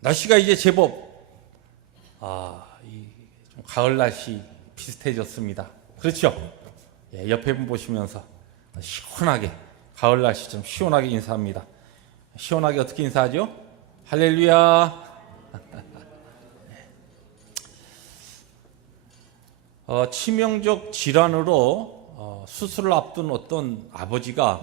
날씨가 이제 제법 좀 가을 날씨 비슷해졌습니다. 그렇죠? 예, 옆에 분 보시면서 시원하게 가을 날씨 좀 시원하게 인사합니다. 시원하게 어떻게 인사하죠? 할렐루야. 치명적 질환으로 수술을 앞둔 어떤 아버지가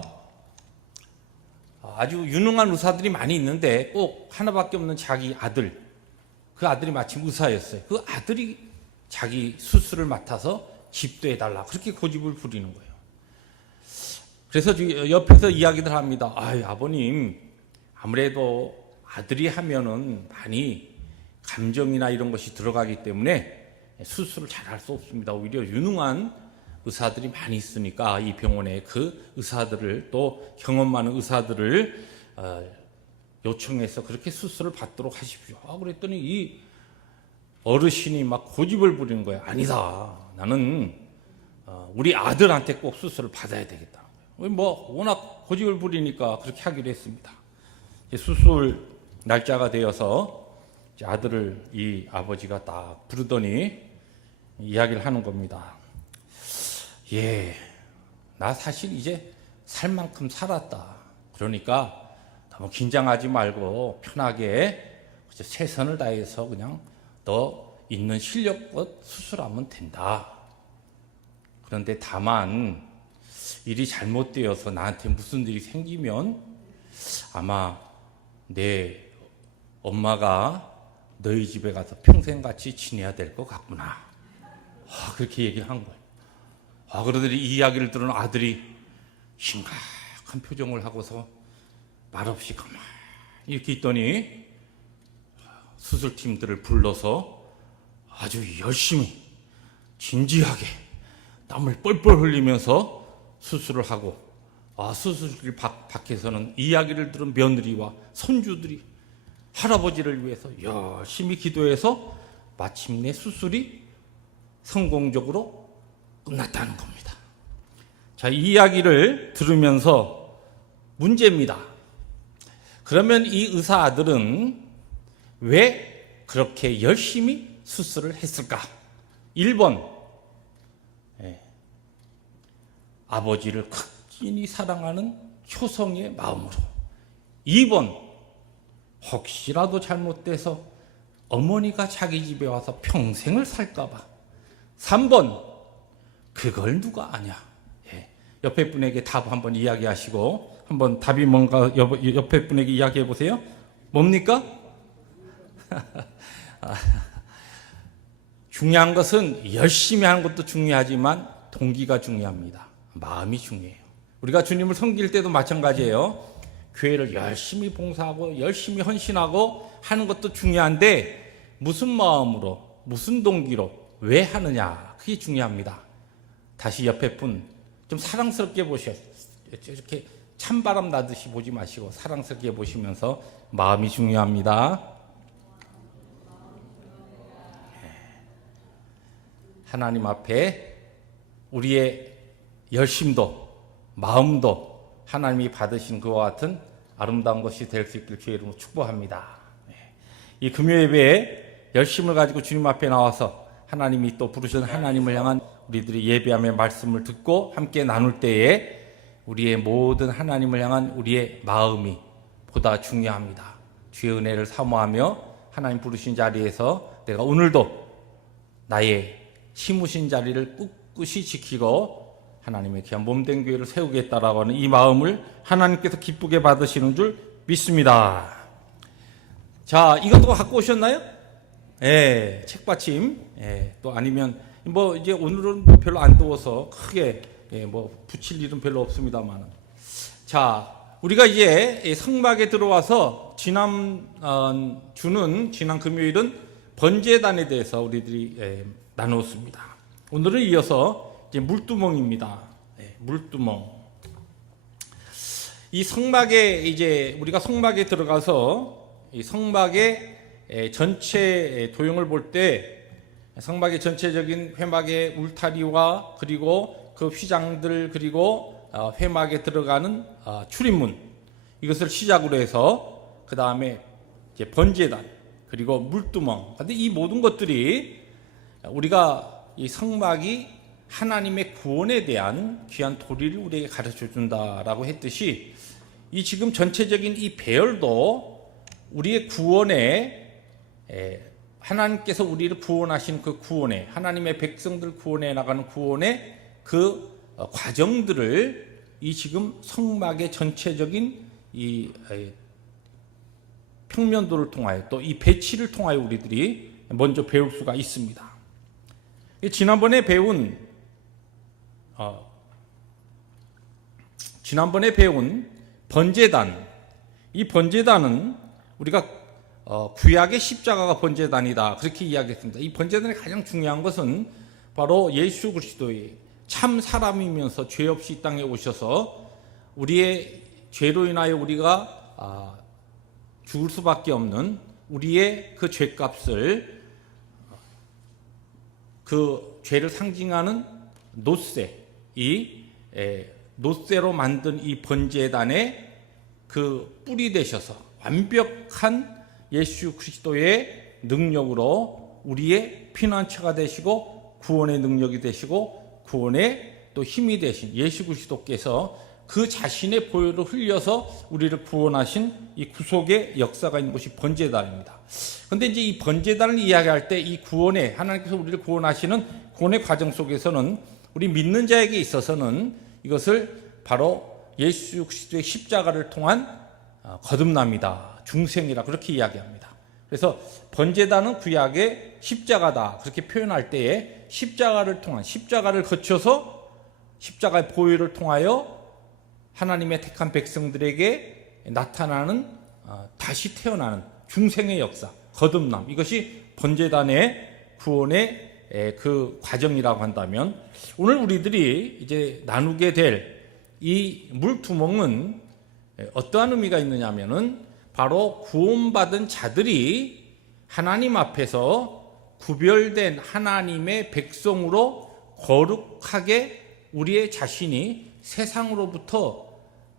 아주 유능한 의사들이 많이 있는데 꼭 하나밖에 없는 자기 아들, 그 아들이 마침 의사였어요. 그 아들이 자기 수술을 맡아서 집도해달라 그렇게 고집을 부리는 거예요. 그래서 옆에서 이야기들 합니다. 아버님, 아무래도 아들이 하면은 많이 감정이나 이런 것이 들어가기 때문에 수술을 잘 할 수 없습니다. 오히려 유능한 의사들이 많이 있으니까 이 병원에 그 의사들을, 또 경험 많은 의사들을 요청해서 그렇게 수술을 받도록 하십시오. 그랬더니 이 어르신이 막 고집을 부리는 거예요. 아니다, 나는 우리 아들한테 꼭 수술을 받아야 되겠다. 뭐 워낙 고집을 부리니까 그렇게 하기로 했습니다. 수술 날짜가 되어서 아들을 이 아버지가 딱 부르더니 이야기를 하는 겁니다. 나 사실 이제 살 만큼 살았다. 그러니까 너무 긴장하지 말고 편하게 최선을 다해서 그냥 너 있는 실력껏 수술하면 된다. 그런데 다만 일이 잘못되어서 나한테 무슨 일이 생기면 아마 내 엄마가 너희 집에 가서 평생같이 지내야 될 것 같구나. 그렇게 얘기를 한 거예요. 그러더니 이 이야기를 들은 아들이 심각한 표정을 하고서 말없이 가만히 이렇게 있더니 수술팀들을 불러서 아주 열심히 진지하게 땀을 뻘뻘 흘리면서 수술을 하고, 수술실 밖에서는 이야기를 들은 며느리와 손주들이 할아버지를 위해서 열심히 기도해서 마침내 수술이 성공적으로 끝났다는 겁니다. 자, 이 이야기를 들으면서 문제입니다. 그러면 이 의사 아들은 왜 그렇게 열심히 수술을 했을까? 1번, 아버지를 극진히 사랑하는 효성의 마음으로. 2번, 혹시라도 잘못돼서 어머니가 자기 집에 와서 평생을 살까봐. 3번, 그걸 누가 아냐. 옆에 분에게 답 한번 이야기하시고, 한번 답이 뭔가 옆에 분에게 이야기해 보세요. 뭡니까? 중요한 것은 열심히 하는 것도 중요하지만 동기가 중요합니다. 마음이 중요해요. 우리가 주님을 섬길 때도 마찬가지예요. 교회를 열심히 봉사하고 열심히 헌신하고 하는 것도 중요한데 무슨 마음으로, 무슨 동기로, 왜 하느냐, 그게 중요합니다. 다시 옆에 분 좀 사랑스럽게 보셔요. 이렇게 찬바람 나듯이 보지 마시고 사랑스럽게 보시면서 마음이 중요합니다. 하나님 앞에 우리의 열심도 마음도 하나님이 받으신 그와 같은 아름다운 것이 될 수 있길 주의 이름으로 축복합니다. 이 금요예배에 열심을 가지고 주님 앞에 나와서 하나님이 또 부르신 하나님을 향한 우리들이 예배함의 말씀을 듣고 함께 나눌 때에 우리의 모든 하나님을 향한 우리의 마음이 보다 중요합니다. 주의 은혜를 사모하며 하나님 부르신 자리에서 내가 오늘도 나의 심으신 자리를 꿋꿋이 지키고 하나님의 귀한 몸된 교회를 세우겠다라고 하는 이 마음을 하나님께서 기쁘게 받으시는 줄 믿습니다. 자, 이것도 갖고 오셨나요? 책받침. 또 아니면 뭐 이제 오늘은 별로 안 더워서 크게 뭐 붙일 일은 별로 없습니다만. 자, 우리가 이제 성막에 들어와서 지난 금요일은 번제단에 대해서 우리들이 나누었습니다. 오늘은 이어서 이제 물두멍입니다. 물두멍. 이 성막에 이제 우리가 성막에 들어가서 이 성막의 전체 도형을 볼 때 성막의 전체적인 회막의 울타리와 그리고 그 휘장들, 그리고 회막에 들어가는 출입문, 이것을 시작으로 해서 그 다음에 이제 번제단, 그리고 물두멍. 근데 이 모든 것들이 우리가 이 성막이 하나님의 구원에 대한 귀한 도리를 우리에게 가르쳐 준다라고 했듯이 이 지금 전체적인 이 배열도 우리의 구원에 하나님께서 우리를 구원하신 그 구원에 하나님의 백성들 구원해 나가는 구원의 그 과정들을 이 지금 성막의 전체적인 이 평면도를 통하여 또 이 배치를 통하여 우리들이 먼저 배울 수가 있습니다. 지난번에 배운 번제단, 이 번제단은 우리가 구약의 십자가가 번제단이다 그렇게 이야기했습니다. 이 번제단의 가장 중요한 것은 바로 예수 그리스도의 참 사람이면서 죄 없이 이 땅에 오셔서 우리의 죄로 인하여 우리가 죽을 수밖에 없는 우리의 그 죄값을 그 죄를 상징하는 노새, 이 노새로 만든 이 번제단의 그 뿔이 되셔서 완벽한 예수 그리스도의 능력으로 우리의 피난처가 되시고 구원의 능력이 되시고 구원의 또 힘이 되신 예수 그리스도께서 그 자신의 보혈을 흘려서 우리를 구원하신 이 구속의 역사가 있는 곳이 번제단입니다. 그런데 이제 이 번제단을 이야기할 때 이 구원의 하나님께서 우리를 구원하시는 구원의 과정 속에서는 우리 믿는 자에게 있어서는 이것을 바로 예수 그리스도의 십자가를 통한 거듭남이다, 중생이라 그렇게 이야기합니다. 그래서 번제단은 구약의 십자가다 그렇게 표현할 때에 십자가를 통한 십자가를 거쳐서 십자가의 보혈을 통하여 하나님의 택한 백성들에게 나타나는 다시 태어나는 중생의 역사, 거듭남, 이것이 번제단의 구원의 그 과정이라고 한다면 오늘 우리들이 이제 나누게 될 이 물두멍은 어떠한 의미가 있느냐 하면은 바로 구원받은 자들이 하나님 앞에서 구별된 하나님의 백성으로 거룩하게 우리의 자신이 세상으로부터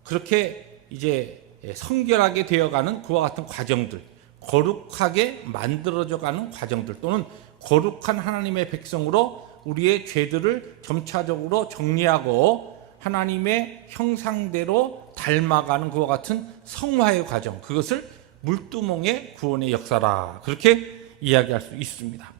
그렇게 이제 성결하게 되어가는 그와 같은 과정들, 거룩하게 만들어져가는 과정들 또는 거룩한 하나님의 백성으로 우리의 죄들을 점차적으로 정리하고 하나님의 형상대로 닮아가는 그와 같은 성화의 과정, 그것을 물두멍의 구원의 역사라 그렇게 이야기할 수 있습니다.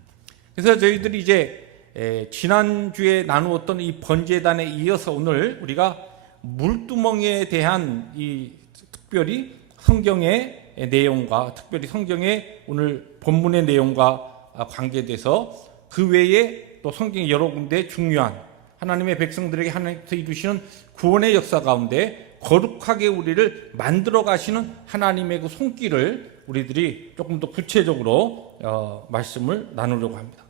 그래서 저희들이 이제 지난주에 나누었던 이 번제단에 이어서 오늘 우리가 물두멍에 대한 이 특별히 성경의 내용과 특별히 성경의 오늘 본문의 내용과 관계돼서 그 외에 또 성경의 여러 군데 중요한 하나님의 백성들에게 하나님께서 이루시는 구원의 역사 가운데 거룩하게 우리를 만들어 가시는 하나님의 그 손길을 우리들이 조금 더 구체적으로 말씀을 나누려고 합니다.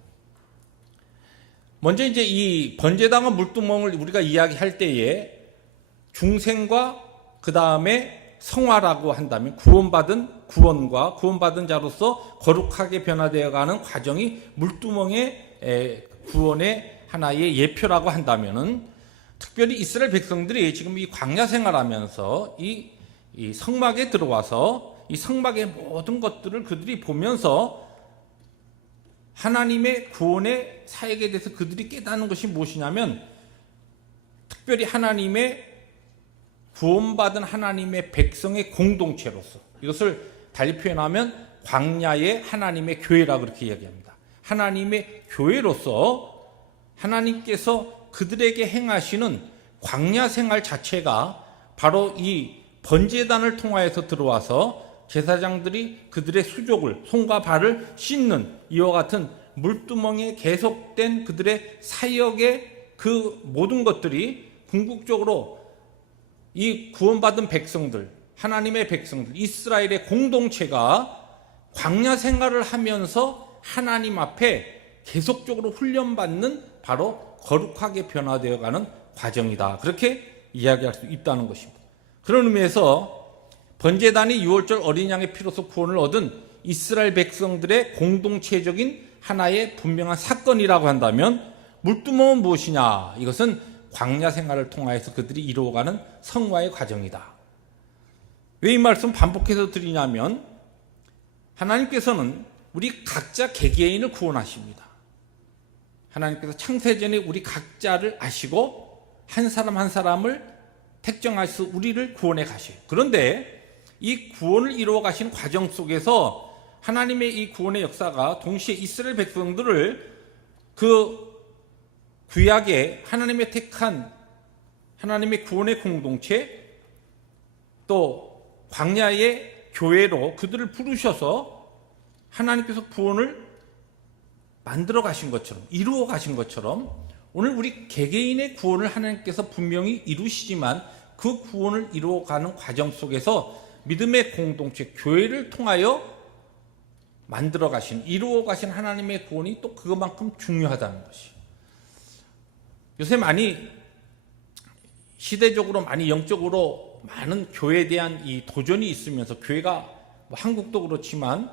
먼저 이제 이 번제단과 물두멍을 우리가 이야기할 때에 중생과 그 다음에 성화라고 한다면 구원과 구원받은 자로서 거룩하게 변화되어가는 과정이 물두멍의 구원의 하나의 예표라고 한다면은 특별히 이스라엘 백성들이 지금 이 광야 생활하면서 이 성막에 들어와서 이 성막의 모든 것들을 그들이 보면서 하나님의 구원의 사역에 대해서 그들이 깨닫는 것이 무엇이냐면 특별히 하나님의 구원받은 하나님의 백성의 공동체로서 이것을 달리 표현하면 광야의 하나님의 교회라 그렇게 이야기합니다. 하나님의 교회로서 하나님께서 그들에게 행하시는 광야 생활 자체가 바로 이 번제단을 통하여서 들어와서 제사장들이 그들의 수족을 손과 발을 씻는 이와 같은 물두멍에 계속된 그들의 사역의 그 모든 것들이 궁극적으로 이 구원받은 백성들, 하나님의 백성들, 이스라엘의 공동체가 광야 생활을 하면서 하나님 앞에 계속적으로 훈련받는 바로 거룩하게 변화되어가는 과정이다. 그렇게 이야기할 수 있다는 것입니다. 그런 의미에서 번제단이 6월절 어린 양의 피로서 구원을 얻은 이스라엘 백성들의 공동체적인 하나의 분명한 사건이라고 한다면 물두멍은 무엇이냐? 이것은 광야 생활을 통하여서 그들이 이루어가는 성화의 과정이다. 왜 이 말씀 반복해서 드리냐면 하나님께서는 우리 각자 개개인을 구원하십니다. 하나님께서 창세전에 우리 각자를 아시고 한 사람 한 사람을 택정하셔서 우리를 구원해 가셔요. 그런데 이 구원을 이루어 가시는 과정 속에서 하나님의 이 구원의 역사가 동시에 이스라엘 백성들을 그 구약에 하나님의 택한 하나님의 구원의 공동체, 또 광야의 교회로 그들을 부르셔서 하나님께서 구원을 만들어 가신 것처럼, 이루어 가신 것처럼 오늘 우리 개개인의 구원을 하나님께서 분명히 이루시지만 그 구원을 이루어가는 과정 속에서 믿음의 공동체, 교회를 통하여 만들어 가신, 이루어 가신 하나님의 구원이 또 그것만큼 중요하다는 것이. 요새 많이 시대적으로 많이 영적으로 많은 교회에 대한 이 도전이 있으면서 교회가 뭐 한국도 그렇지만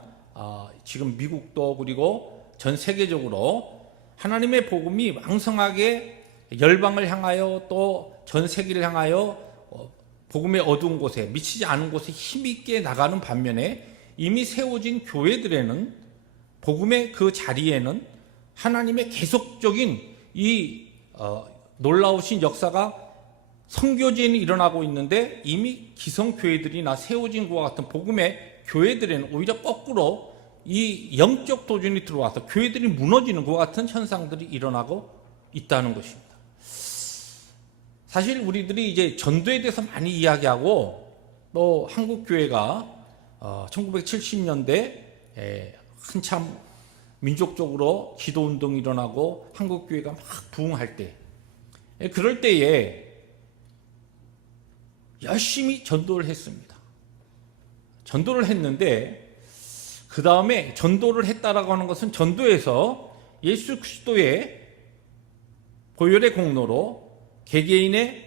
지금 미국도 그리고 전 세계적으로 하나님의 복음이 왕성하게 열방을 향하여 또 전 세계를 향하여 복음의 어두운 곳에 미치지 않은 곳에 힘있게 나가는 반면에 이미 세워진 교회들에는 복음의 그 자리에는 하나님의 계속적인 이 놀라우신 역사가 선교지에는 일어나고 있는데 이미 기성교회들이나 세워진 것과 같은 복음의 교회들에는 오히려 거꾸로 이 영적 도전이 들어와서 교회들이 무너지는 것과 같은 현상들이 일어나고 있다는 것입니다. 사실 우리들이 이제 전도에 대해서 많이 이야기하고 또 한국교회가 1970년대 한참 민족적으로 기도운동이 일어나고 한국교회가 막 부흥할 때, 그럴 때에 열심히 전도를 했습니다. 전도를 했는데 그 다음에 전도를 했다라고 하는 것은 전도에서 예수 그리스도의 보혈의 공로로 개개인의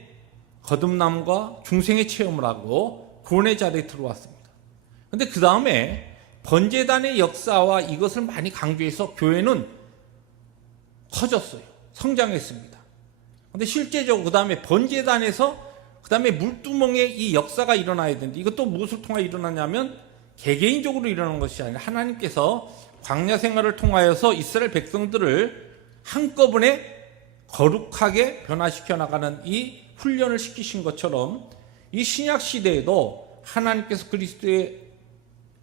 거듭남과 중생의 체험을 하고 구원의 자리에 들어왔습니다. 그런데 그 다음에 번제단의 역사와 이것을 많이 강조해서 교회는 커졌어요. 성장했습니다. 그런데 실제적으로 그 다음에 번제단에서 그 다음에 물두멍에 이 역사가 일어나야 되는데 이것도 무엇을 통하여 일어나냐면 개개인적으로 일어나는 것이 아니라 하나님께서 광야 생활을 통하여서 이스라엘 백성들을 한꺼번에 거룩하게 변화시켜 나가는 이 훈련을 시키신 것처럼 이 신약 시대에도 하나님께서 그리스도의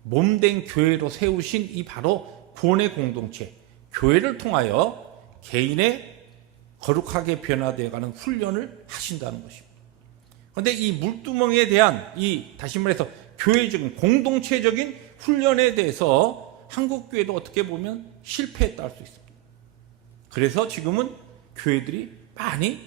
몸된 교회로 세우신 이 바로 구원의 공동체, 교회를 통하여 개인의 거룩하게 변화되어가는 훈련을 하신다는 것입니다. 그런데 이 물두멍에 대한 이 다시 말해서 교회적인 공동체적인 훈련에 대해서 한국교회도 어떻게 보면 실패했다 할 수 있습니다. 그래서 지금은 교회들이 많이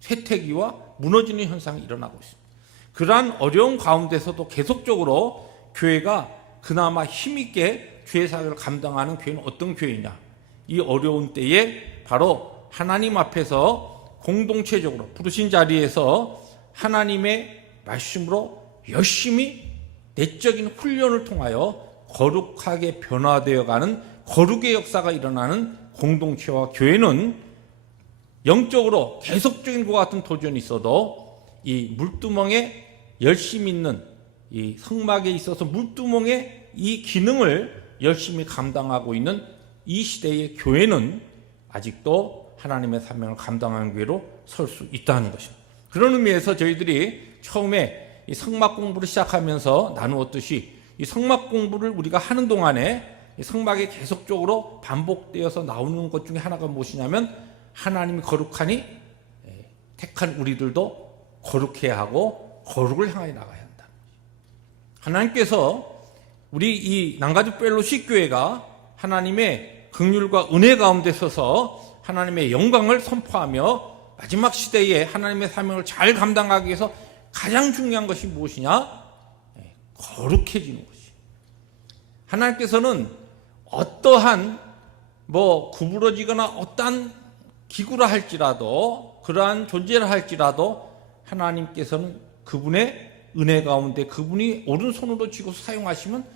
쇠퇴기와 무너지는 현상이 일어나고 있습니다. 그러한 어려운 가운데서도 계속적으로 교회가 그나마 힘있게 주의 사역을 감당하는 교회는 어떤 교회냐, 이 어려운 때에 바로 하나님 앞에서 공동체적으로 부르신 자리에서 하나님의 말씀으로 열심히 내적인 훈련을 통하여 거룩하게 변화되어가는 거룩의 역사가 일어나는 공동체와 교회는 영적으로 계속적인 것과 같은 도전이 있어도 이 물두멍에 열심히 있는 이 성막에 있어서 물두멍의 이 기능을 열심히 감당하고 있는 이 시대의 교회는 아직도 하나님의 사명을 감당하는 교회로 설 수 있다는 것입니다. 그런 의미에서 저희들이 처음에 이 성막 공부를 시작하면서 나누었듯이 이 성막 공부를 우리가 하는 동안에 이 성막에 계속적으로 반복되어서 나오는 것 중에 하나가 무엇이냐면 하나님이 거룩하니 택한 우리들도 거룩해야 하고 거룩을 향하여 나가야 한다. 하나님께서 우리 이 남가주 펠로십 교회가 하나님의 긍휼과 은혜 가운데 서서 하나님의 영광을 선포하며 마지막 시대에 하나님의 사명을 잘 감당하기 위해서 가장 중요한 것이 무엇이냐? 거룩해지는 것이. 하나님께서는 어떠한 구부러지거나 어떠한 기구라 할지라도 그러한 존재를 할지라도 하나님께서는 그분의 은혜 가운데 그분이 오른손으로 쥐고 사용하시면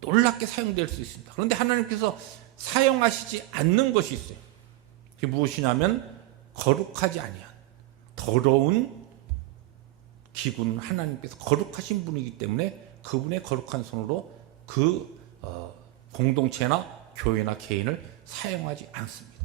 놀랍게 사용될 수 있습니다. 그런데 하나님께서 사용하시지 않는 것이 있어요. 그게 무엇이냐면 거룩하지 아니한 더러운 기구는 하나님께서 거룩하신 분이기 때문에 그분의 거룩한 손으로 그 공동체나 교회나 개인을 사용하지 않습니다.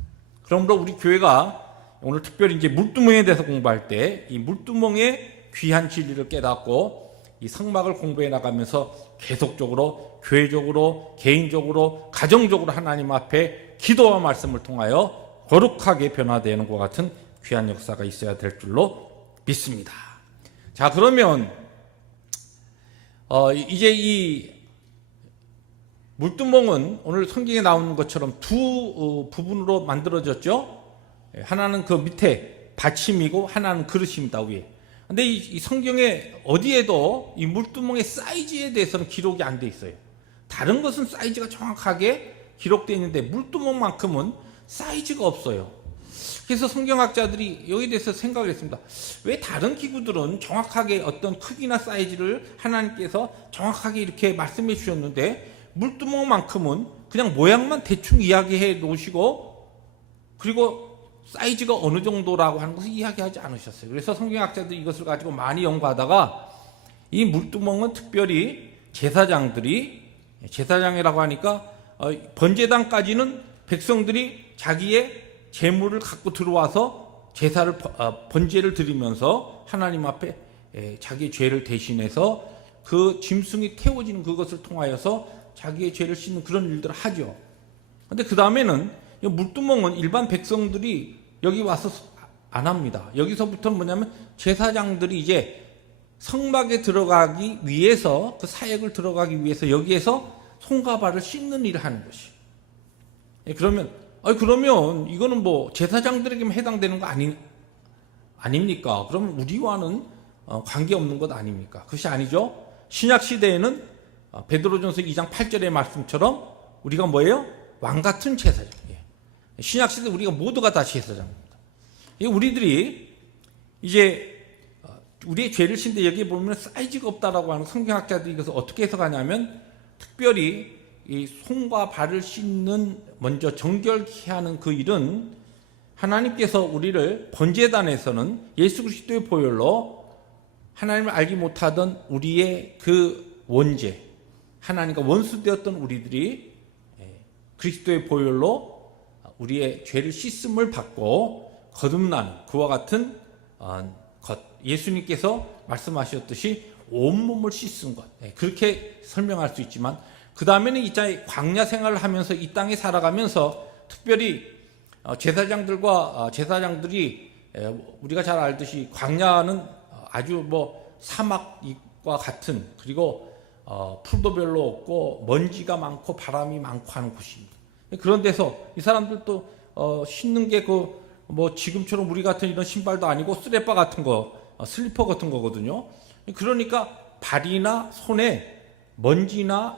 그러므로 우리 교회가 오늘 특별히 이제 물두멍에 대해서 공부할 때 이 물두멍의 귀한 진리를 깨닫고 이 성막을 공부해 나가면서 계속적으로 교회적으로 개인적으로 가정적으로 하나님 앞에 기도와 말씀을 통하여 거룩하게 변화되는 것 같은 귀한 역사가 있어야 될 줄로 믿습니다. 자, 그러면 이제 이 물두멍은 오늘 성경에 나오는 것처럼 두 부분으로 만들어졌죠. 하나는 그 밑에 받침이고 하나는 그릇입니다, 위에. 근데 이 성경에 어디에도 이 물두멍의 사이즈에 대해서는 기록이 안 돼 있어요. 다른 것은 사이즈가 정확하게 기록되어 있는데 물두멍만큼은 사이즈가 없어요. 그래서 성경학자들이 여기에 대해서 생각을 했습니다. 왜 다른 기구들은 정확하게 어떤 크기나 사이즈를 하나님께서 정확하게 이렇게 말씀해 주셨는데 물두멍만큼은 그냥 모양만 대충 이야기해 놓으시고 그리고 사이즈가 어느 정도라고 하는 것을 이야기하지 않으셨어요. 그래서 성경학자들이 이것을 가지고 많이 연구하다가 이 물두멍은 특별히 제사장이라고 하니까 번제단까지는 백성들이 자기의 재물을 갖고 들어와서 제사를 번제를 드리면서 하나님 앞에 자기의 죄를 대신해서 그 짐승이 태워지는 그것을 통하여서 자기의 죄를 씻는 그런 일들을 하죠. 근데 그 다음에는 물두멍은 일반 백성들이 여기 와서 안 합니다. 여기서부터 뭐냐면 제사장들이 이제 성막에 들어가기 위해서 그 사역을 들어가기 위해서 여기에서 손과 발을 씻는 일을 하는 것이. 그러면 이거는 뭐 제사장들에게만 해당되는 거 아닙니까? 그럼 우리와는 관계없는 것 아닙니까? 그것이 아니죠. 신약 시대에는 베드로전서 2장 8절의 말씀처럼 우리가 뭐예요? 왕 같은 제사장. 신약 시대 우리가 모두가 다 제사장입니다. 우리들이 이제 우리의 죄를 씻는데 여기 보면 사이즈가 없다라고 하는 성경학자들이 이것을 어떻게 해석하냐면 특별히 이 손과 발을 씻는 먼저 정결케 하는 그 일은 하나님께서 우리를 번제단에서는 예수 그리스도의 보혈로 하나님을 알지 못하던 우리의 그 원죄, 하나님과 원수되었던 우리들이 그리스도의 보혈로 우리의 죄를 씻음을 받고 거듭나는 그와 같은 것, 예수님께서 말씀하셨듯이 온몸을 씻은 것, 그렇게 설명할 수 있지만 그 다음에는 이 광야 생활을 하면서 이 땅에 살아가면서 특별히 제사장들이 우리가 잘 알듯이 광야는 아주 뭐 사막과 같은 그리고 풀도 별로 없고 먼지가 많고 바람이 많고 하는 곳입니다. 그런 데서 이 사람들도 신는 게 뭐 지금처럼 우리 같은 이런 신발도 아니고 쓰레빠 같은 거, 슬리퍼 같은 거거든요. 그러니까 발이나 손에 먼지나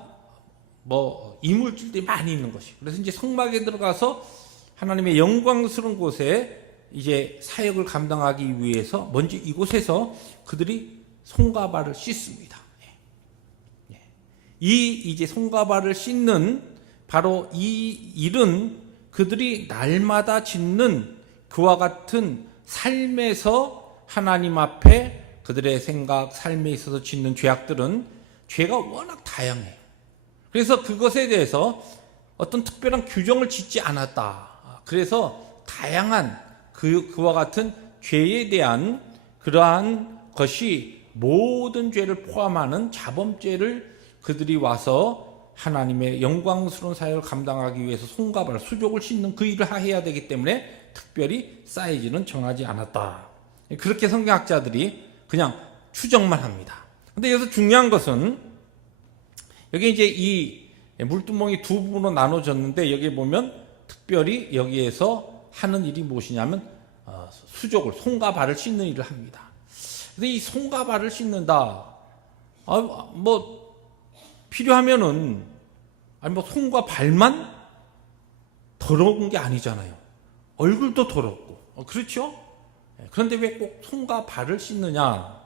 뭐 이물질들이 많이 있는 것이. 그래서 이제 성막에 들어가서 하나님의 영광스러운 곳에 이제 사역을 감당하기 위해서 먼저 이곳에서 그들이 손과 발을 씻습니다. 이제 손과 발을 씻는 바로 이 일은 그들이 날마다 짓는 그와 같은 삶에서 하나님 앞에 그들의 생각, 삶에 있어서 짓는 죄악들은 죄가 워낙 다양해요. 그래서 그것에 대해서 어떤 특별한 규정을 짓지 않았다. 그래서 다양한 그와 같은 죄에 대한 그러한 것이 모든 죄를 포함하는 자범죄를 그들이 와서 하나님의 영광스러운 사역을 감당하기 위해서 손과 발, 수족을 씻는 그 일을 해야 되기 때문에 특별히 사이즈는 정하지 않았다. 그렇게 성경학자들이 그냥 추정만 합니다. 근데 여기서 중요한 것은 여기 이제 이 물두멍이 두 부분으로 나눠졌는데 여기 보면 특별히 여기에서 하는 일이 무엇이냐면 수족을, 손과 발을 씻는 일을 합니다. 근데 이 손과 발을 씻는다. 뭐 필요하면은 뭐 손과 발만 더러운 게 아니잖아요. 얼굴도 더럽고 그렇죠? 그런데 왜 꼭 손과 발을 씻느냐?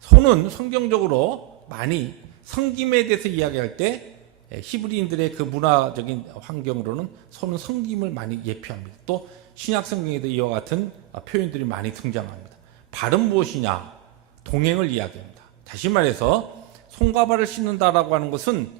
손은 성경적으로 많이 성김에 대해서 이야기할 때 히브리인들의 그 문화적인 환경으로는 손은 성김을 많이 예표합니다. 또 신약 성경에도 이와 같은 표현들이 많이 등장합니다. 발은 무엇이냐? 동행을 이야기합니다. 다시 말해서 손과 발을 씻는다라고 하는 것은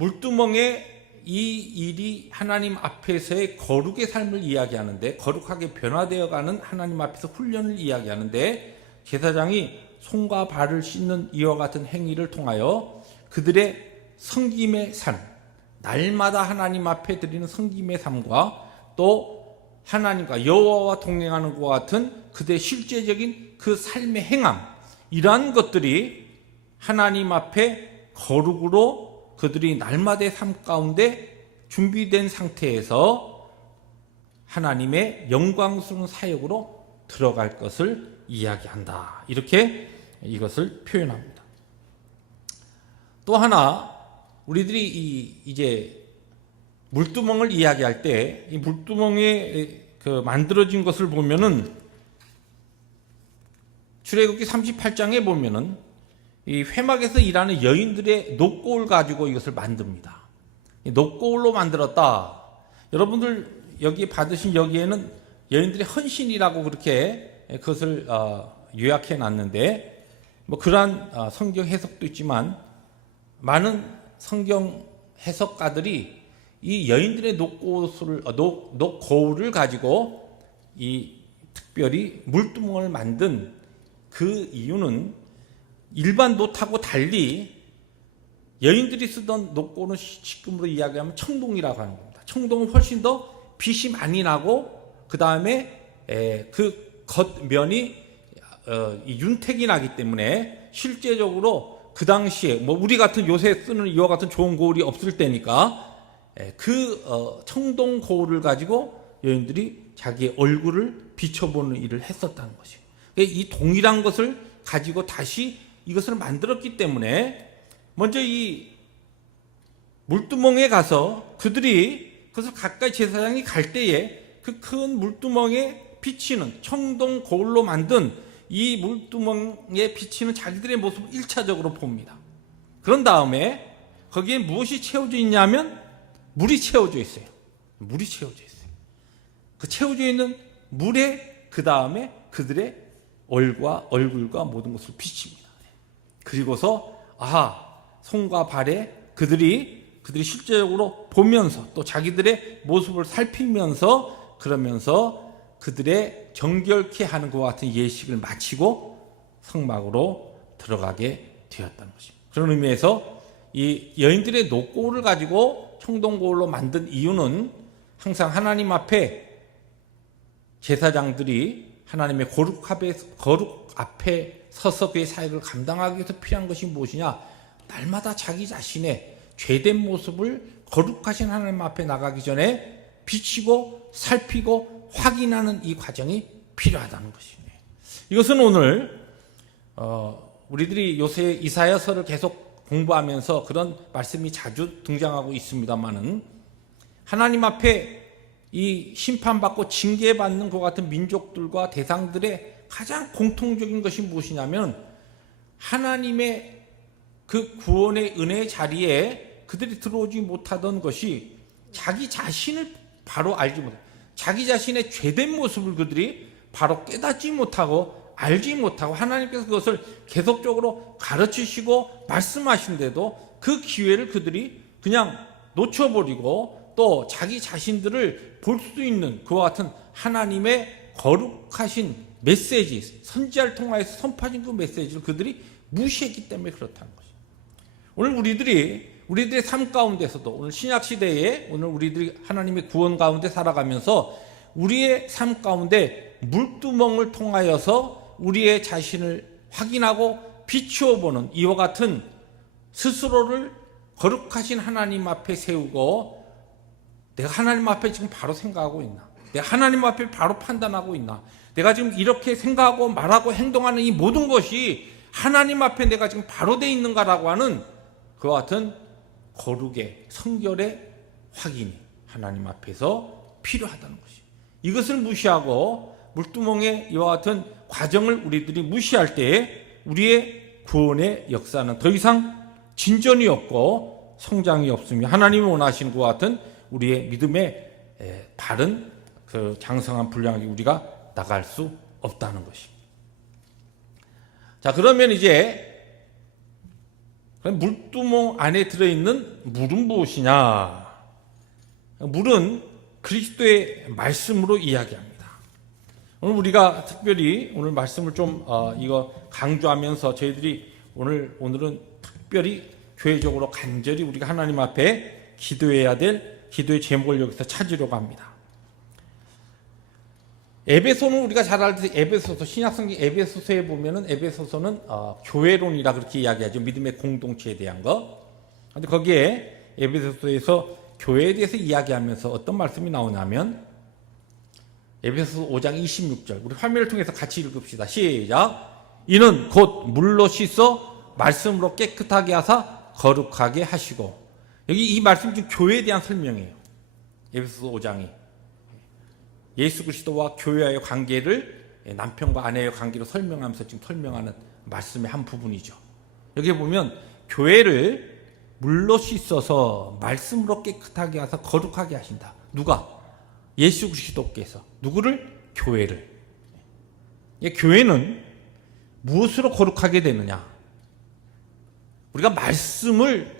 물두멍에 이 일이 하나님 앞에서의 거룩의 삶을 이야기하는데, 거룩하게 변화되어가는 하나님 앞에서 훈련을 이야기하는데, 제사장이 손과 발을 씻는 이와 같은 행위를 통하여 그들의 섬김의 삶, 날마다 하나님 앞에 드리는 섬김의 삶과 또 하나님과 여호와와 동행하는 것과 같은 그들의 실제적인 그 삶의 행함, 이러한 것들이 하나님 앞에 거룩으로 그들이 날마다의 삶 가운데 준비된 상태에서 하나님의 영광스러운 사역으로 들어갈 것을 이야기한다. 이렇게 이것을 표현합니다. 또 하나, 우리들이 이제 물두멍을 이야기할 때 이 물두멍에 그 만들어진 것을 보면은 출애굽기 38장에 보면은 이 회막에서 일하는 여인들의 녹고를 가지고 이것을 만듭니다. 녹고울로 만들었다. 여러분들 여기 받으신 여기에는 여인들의 헌신이라고 그렇게 그것을 요약해 놨는데, 뭐 그러한 성경 해석도 있지만 많은 성경 해석가들이 이 여인들의 녹거울을 가지고 이 특별히 물두멍을 만든 그 이유는 일반 놋하고 달리 여인들이 쓰던 녹고는 지금으로 이야기하면 청동이라고 하는 겁니다. 청동은 훨씬 더 빛이 많이 나고 그 다음에 그 겉면이 윤택이 나기 때문에 실제적으로 그 당시에 뭐 우리 같은 요새 쓰는 이와 같은 좋은 거울이 없을 때니까 그 청동 거울을 가지고 여인들이 자기의 얼굴을 비춰보는 일을 했었다는 것이에요. 이 동일한 것을 가지고 다시 이것을 만들었기 때문에 먼저 이 물두멍에 가서 그들이 그것을 가까이 제사장이 갈 때에 그 큰 물두멍에 비치는 청동 거울로 만든 이 물두멍에 비치는 자기들의 모습을 1차적으로 봅니다. 그런 다음에 거기에 무엇이 채워져 있냐면 물이 채워져 있어요. 물이 채워져 있어요. 그 채워져 있는 물에 그 다음에 그들의 얼굴과 모든 것을 비칩니다. 그리고서 손과 발에 그들이 실제적으로 보면서 또 자기들의 모습을 살피면서 그러면서 그들의 정결케 하는 것과 같은 예식을 마치고 성막으로 들어가게 되었다는 것입니다. 그런 의미에서 이 여인들의 녹고울을 가지고 청동거울로 만든 이유는 항상 하나님 앞에 제사장들이 하나님의 거룩 앞에 서서 그의 사역을 감당하기 위해서 필요한 것이 무엇이냐? 날마다 자기 자신의 죄된 모습을 거룩하신 하나님 앞에 나가기 전에 비치고 살피고 확인하는 이 과정이 필요하다는 것입니다. 이것은 오늘 우리들이 요새 이사야서를 계속 공부하면서 그런 말씀이 자주 등장하고 있습니다만은 하나님 앞에 이 심판받고 징계받는 것 같은 민족들과 대상들의 가장 공통적인 것이 무엇이냐면 하나님의 그 구원의 은혜의 자리에 그들이 들어오지 못하던 것이 자기 자신을 바로 알지 못하고 자기 자신의 죄된 모습을 그들이 바로 깨닫지 못하고 알지 못하고 하나님께서 그것을 계속적으로 가르치시고 말씀하신데도 그 기회를 그들이 그냥 놓쳐버리고 또 자기 자신들을 볼 수 있는 그와 같은 하나님의 거룩하신 메시지, 선지자를 통하여서 선포하신 그 메시지를 그들이 무시했기 때문에 그렇다는 것이죠. 오늘 우리들의 삶 가운데서도 오늘 신약 시대에 오늘 우리들이 하나님의 구원 가운데 살아가면서 우리의 삶 가운데 물두멍을 통하여서 우리의 자신을 확인하고 비추어 보는 이와 같은 스스로를 거룩하신 하나님 앞에 세우고 내가 하나님 앞에 지금 바로 생각하고 있나? 내가 하나님 앞에 바로 판단하고 있나? 내가 지금 이렇게 생각하고 말하고 행동하는 이 모든 것이 하나님 앞에 내가 지금 바로 돼 있는가라고 하는 그와 같은 거룩의 성결의 확인이 하나님 앞에서 필요하다는 것이. 이것을 무시하고 물두멍의 이와 같은 과정을 우리들이 무시할 때에 우리의 구원의 역사는 더 이상 진전이 없고 성장이 없으며 하나님이 원하시는 것과 같은 우리의 믿음의 바른 그 장성한 분량이 우리가 나갈 수 없다는 것입니다. 자, 그러면 이제 그럼 물두멍 안에 들어있는 물은 무엇이냐? 물은 그리스도의 말씀으로 이야기합니다. 오늘 우리가 특별히 오늘 말씀을 좀 이거 강조하면서 저희들이 오늘은 특별히 교회적으로 간절히 우리가 하나님 앞에 기도해야 될 기도의 제목을 여기서 찾으려고 합니다. 에베소는 우리가 잘 알듯이 에베소서, 신약성경 에베소서에 보면은 에베소서는 교회론이라 그렇게 이야기하죠. 믿음의 공동체에 대한 거. 근데 거기에 에베소서에서 교회에 대해서 이야기하면서 어떤 말씀이 나오냐면 에베소서 5장 26절, 우리 화면을 통해서 같이 읽읍시다. 시작. 이는 곧 물로 씻어 말씀으로 깨끗하게 하사 거룩하게 하시고. 여기 이 말씀이 지금 교회에 대한 설명이에요. 에베소서 5장이 예수 그리스도와 교회와의 관계를 남편과 아내의 관계로 설명하면서 지금 설명하는 말씀의 한 부분이죠. 여기 보면 교회를 물로 씻어서 말씀으로 깨끗하게 하사 거룩하게 하신다. 누가? 예수 그리스도께서. 누구를? 교회를. 교회는 무엇으로 거룩하게 되느냐? 우리가 말씀을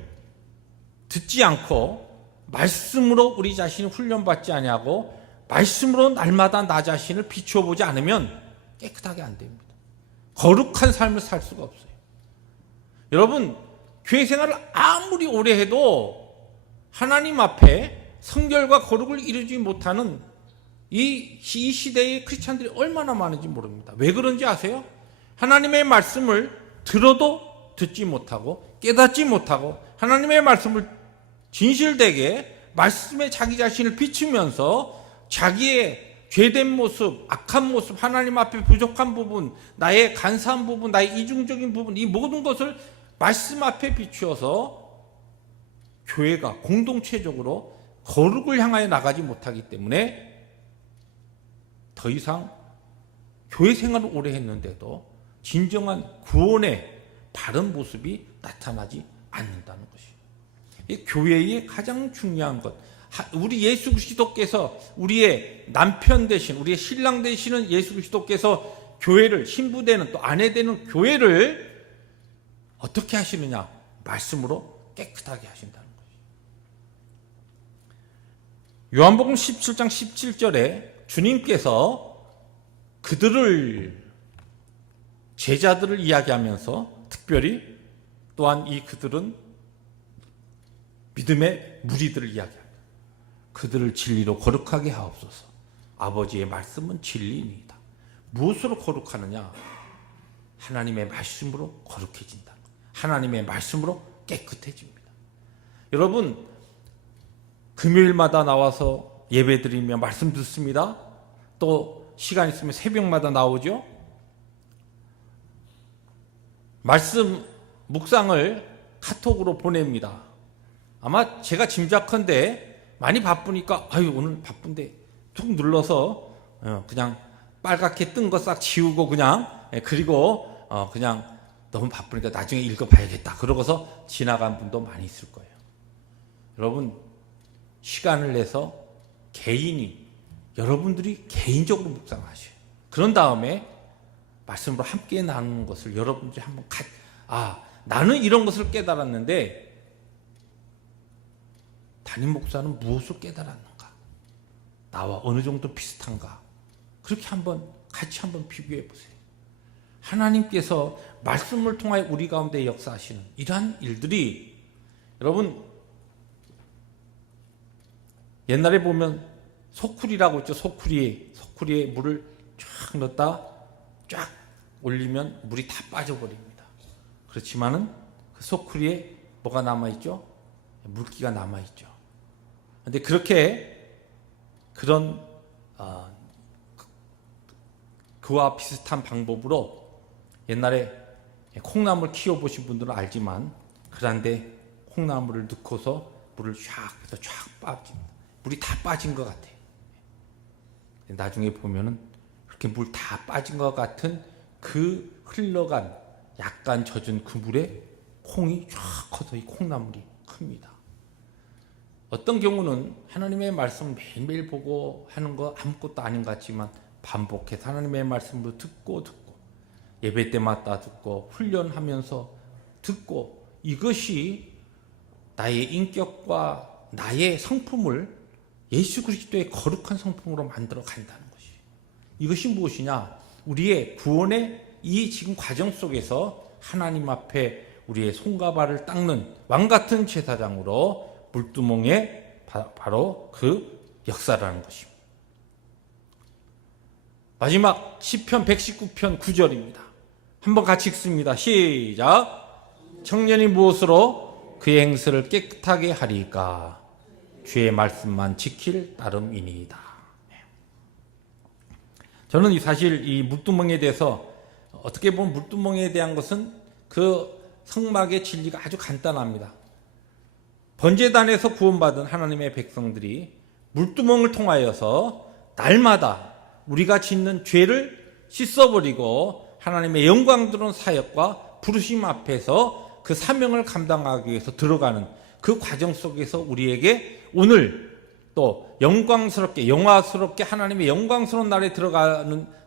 듣지 않고 말씀으로 우리 자신을 훈련받지 아니하고 말씀으로 날마다 나 자신을 비추어 보지 않으면 깨끗하게 안 됩니다. 거룩한 삶을 살 수가 없어요. 여러분, 교회 생활을 아무리 오래 해도 하나님 앞에 성결과 거룩을 이루지 못하는 이 시대의 크리스찬들이 얼마나 많은지 모릅니다. 왜 그런지 아세요? 하나님의 말씀을 들어도 듣지 못하고 깨닫지 못하고 하나님의 말씀을 진실되게 말씀에 자기 자신을 비추면서 자기의 죄된 모습, 악한 모습, 하나님 앞에 부족한 부분, 나의 간사한 부분, 나의 이중적인 부분, 이 모든 것을 말씀 앞에 비추어서 교회가 공동체적으로 거룩을 향하여 나가지 못하기 때문에 더 이상 교회 생활을 오래 했는데도 진정한 구원의 바른 모습이 나타나지 않는다는 것이에요. 이 교회의 가장 중요한 것, 우리 예수 그리스도께서 우리의 남편 되신, 우리의 신랑 되시는 예수 그리스도께서 교회를, 신부되는 또 아내 되는 교회를 어떻게 하시느냐? 말씀으로 깨끗하게 하신다는 거예요. 요한복음 17장 17절에 주님께서 그들을, 제자들을 이야기하면서 특별히 또한 이 그들은 믿음의 무리들을 이야기합니다. 그들을 진리로 거룩하게 하옵소서. 아버지의 말씀은 진리입니다. 무엇으로 거룩하느냐? 하나님의 말씀으로 거룩해진다. 하나님의 말씀으로 깨끗해집니다. 여러분, 금요일마다 나와서 예배드리며 말씀 듣습니다. 또 시간 있으면 새벽마다 나오죠. 말씀 묵상을 카톡으로 보냅니다. 아마 제가 짐작컨대 많이 바쁘니까 오늘 바쁜데 툭 눌러서 그냥 빨갛게 뜬 거 싹 지우고 그냥 그리고 그냥 너무 바쁘니까 나중에 읽어봐야겠다 그러고서 지나간 분도 많이 있을 거예요. 여러분, 시간을 내서 개인이, 여러분들이 개인적으로 묵상하셔요. 그런 다음에 말씀으로 함께 나누는 것을 여러분들이 한번 나는 이런 것을 깨달았는데 담임 목사는 무엇을 깨달았는가? 나와 어느 정도 비슷한가? 그렇게 같이 한번 비교해 보세요. 하나님께서 말씀을 통하여 우리 가운데 역사하시는 이러한 일들이, 여러분, 옛날에 보면 소쿠리라고 있죠. 소쿠리에 물을 쫙 넣었다 쫙 올리면 물이 다 빠져버립니다. 그렇지만은 그 소쿠리에 뭐가 남아있죠? 물기가 남아있죠. 근데 그런 그와 비슷한 방법으로 옛날에 콩나물 키워보신 분들은 알지만, 그런데 콩나물을 넣고서 물을 쫙 해서 쫙 빠집니다. 물이 다 빠진 것 같아요. 나중에 보면은 그렇게 물 다 빠진 것 같은 그 흘러간 약간 젖은 그 물에 콩이 쫙 커서 이 콩나물이 큽니다. 어떤 경우는 하나님의 말씀 매일매일 보고 하는 거 아무것도 아닌 것 같지만 반복해서 하나님의 말씀을 듣고 예배 때마다 듣고 훈련하면서 듣고 이것이 나의 인격과 나의 성품을 예수 그리스도의 거룩한 성품으로 만들어 간다는 것이. 이것이 무엇이냐? 우리의 구원의 이 지금 과정 속에서 하나님 앞에 우리의 손과 발을 닦는 왕같은 제사장으로 물두멍에 바로 그 역사라는 것입니다. 마지막 시편 119편 9절입니다. 한번 같이 읽습니다. 시작. 청년이 무엇으로 그의 행실을 깨끗하게 하리까? 주의 말씀만 지킬 따름이니이다. 저는 사실 이 물두멍에 대해서 어떻게 보면 물두멍에 대한 것은 그 성막의 진리가 아주 간단합니다. 번제단에서 구원받은 하나님의 백성들이 물두멍을 통하여서 날마다 우리가 짓는 죄를 씻어버리고 하나님의 영광스러운 사역과 부르심 앞에서 그 사명을 감당하기 위해서 들어가는 그 과정 속에서 우리에게 오늘 또 영광스럽게 영화스럽게 하나님의 영광스러운 날에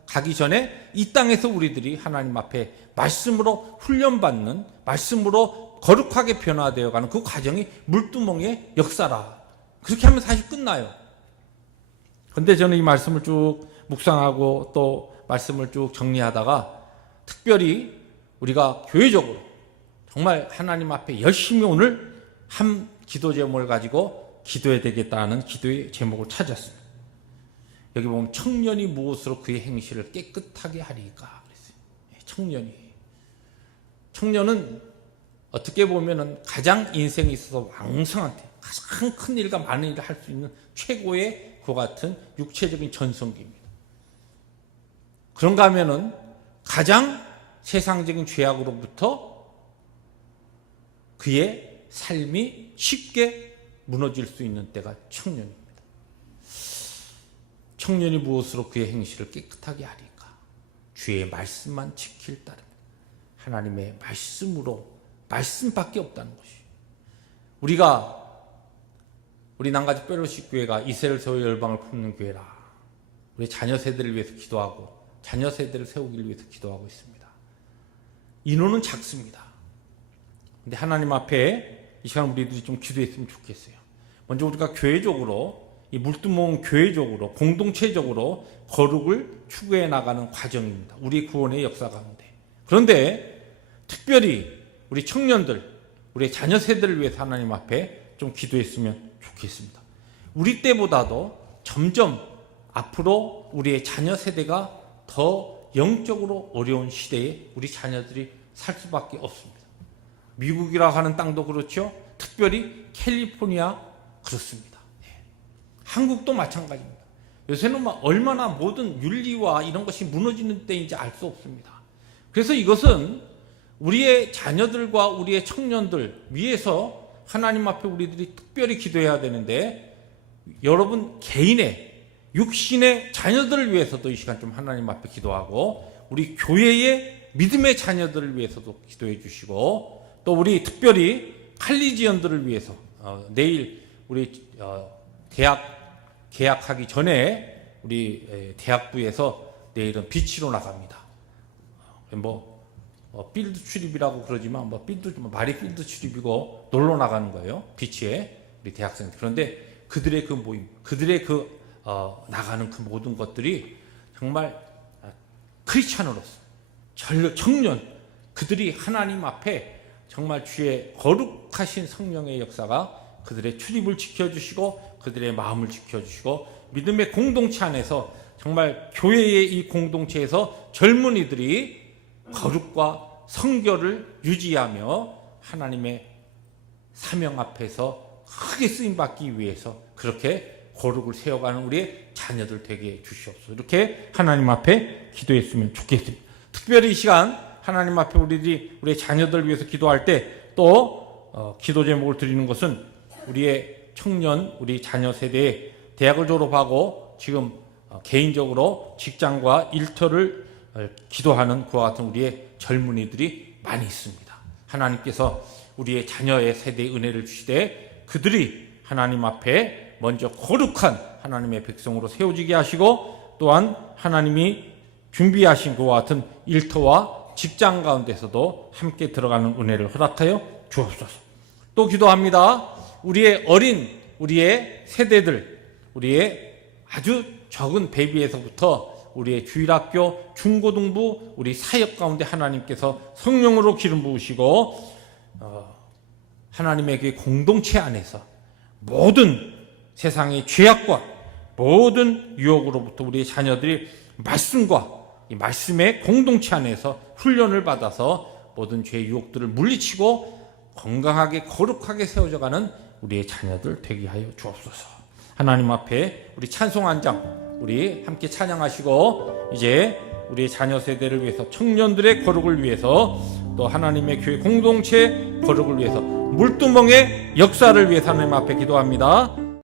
가기 전에 이 땅에서 우리들이 하나님 앞에 말씀으로 훈련받는, 말씀으로 거룩하게 변화되어가는 그 과정이 물두멍의 역사라. 그렇게 하면 사실 끝나요. 그런데 저는 이 말씀을 쭉 묵상하고 또 말씀을 쭉 정리하다가 특별히 우리가 교회적으로 정말 하나님 앞에 열심히 오늘 한 기도 제목을 가지고 기도해야 되겠다는 기도의 제목을 찾았습니다. 여기 보면 청년이 무엇으로 그의 행실을 깨끗하게 하리까 그랬어요. 청년은 어떻게 보면은 가장 인생에 있어서 왕성한 때 가장 큰 일과 많은 일을 할 수 있는 최고의 그와 같은 육체적인 전성기입니다. 그런가 하면은 가장 세상적인 죄악으로부터 그의 삶이 쉽게 무너질 수 있는 때가 청년입니다. 청년이 무엇으로 그의 행실을 깨끗하게 하리까? 주의 말씀만 지킬 따름. 하나님의 말씀으로, 말씀밖에 없다는 것이. 우리 남가지 펠로십 교회가 이스라엘 세워 열방을 품는 교회라. 우리 자녀 세대를 위해서 기도하고 자녀 세대를 세우기 위해서 기도하고 있습니다. 인원은 작습니다. 근데 하나님 앞에 이 시간 우리들이 좀 기도했으면 좋겠어요. 먼저 우리가 교회적으로, 이 물두멍 교회적으로, 공동체적으로 거룩을 추구해 나가는 과정입니다. 우리 구원의 역사 가운데. 그런데 특별히 우리 청년들, 우리 자녀 세대를 위해서 하나님 앞에 좀 기도했으면 좋겠습니다. 우리 때보다도 점점 앞으로 우리의 자녀 세대가 더 영적으로 어려운 시대에 우리 자녀들이 살 수밖에 없습니다. 미국이라고 하는 땅도 그렇죠. 특별히 캘리포니아 그렇습니다. 한국도 마찬가지입니다. 요새는 얼마나 모든 윤리와 이런 것이 무너지는 때인지 알 수 없습니다. 그래서 이것은 우리의 자녀들과 우리의 청년들 위해서 하나님 앞에 우리들이 특별히 기도해야 되는데, 여러분 개인의 육신의 자녀들을 위해서도 이 시간 좀 하나님 앞에 기도하고, 우리 교회의 믿음의 자녀들을 위해서도 기도해 주시고, 또 우리 특별히 칼리지언들을 위해서 내일 우리 대학 개학하기 전에 우리 대학부에서 내일은 비치로 나갑니다. 필드 출입이라고 그러지만 말이 필드 출입이고 놀러 나가는 거예요. 비치에 우리 대학생들. 그런데 그들의 그 모임, 그들의 나가는 그 모든 것들이 정말 크리스찬으로서 청년 그들이 하나님 앞에 정말 주의 거룩하신 성령의 역사가 그들의 출입을 지켜주시고 그들의 마음을 지켜주시고, 믿음의 공동체 안에서 정말 교회의 이 공동체에서 젊은이들이 거룩과 성결을 유지하며 하나님의 사명 앞에서 크게 쓰임받기 위해서 그렇게 거룩을 세워가는 우리의 자녀들 되게 해주시옵소서. 이렇게 하나님 앞에 기도했으면 좋겠습니다. 특별히 이 시간 하나님 앞에 우리들이 우리의 자녀들을 위해서 기도할 때 또 기도 제목을 드리는 것은 우리의 청년, 우리 자녀 세대에 대학을 졸업하고 지금 개인적으로 직장과 일터를 기도하는 그와 같은 우리의 젊은이들이 많이 있습니다. 하나님께서 우리의 자녀의 세대의 은혜를 주시되 그들이 하나님 앞에 먼저 거룩한 하나님의 백성으로 세워지게 하시고, 또한 하나님이 준비하신 그와 같은 일터와 직장 가운데서도 함께 들어가는 은혜를 허락하여 주옵소서. 또 기도합니다. 우리의 세대들, 우리의 아주 적은 베이비에서부터 우리의 주일학교, 중고등부, 우리 사역 가운데 하나님께서 성령으로 기름 부으시고 하나님의 그 공동체 안에서 모든 세상의 죄악과 모든 유혹으로부터 우리의 자녀들이 말씀과 이 말씀의 공동체 안에서 훈련을 받아서 모든 죄의 유혹들을 물리치고 건강하게 거룩하게 세워져가는 우리의 자녀들 되게 하여 주옵소서. 하나님 앞에 우리 찬송 한 장 우리 함께 찬양하시고 이제 우리의 자녀 세대를 위해서, 청년들의 거룩을 위해서, 또 하나님의 교회 공동체 거룩을 위해서, 물두멍의 역사를 위해서 하나님 앞에 기도합니다.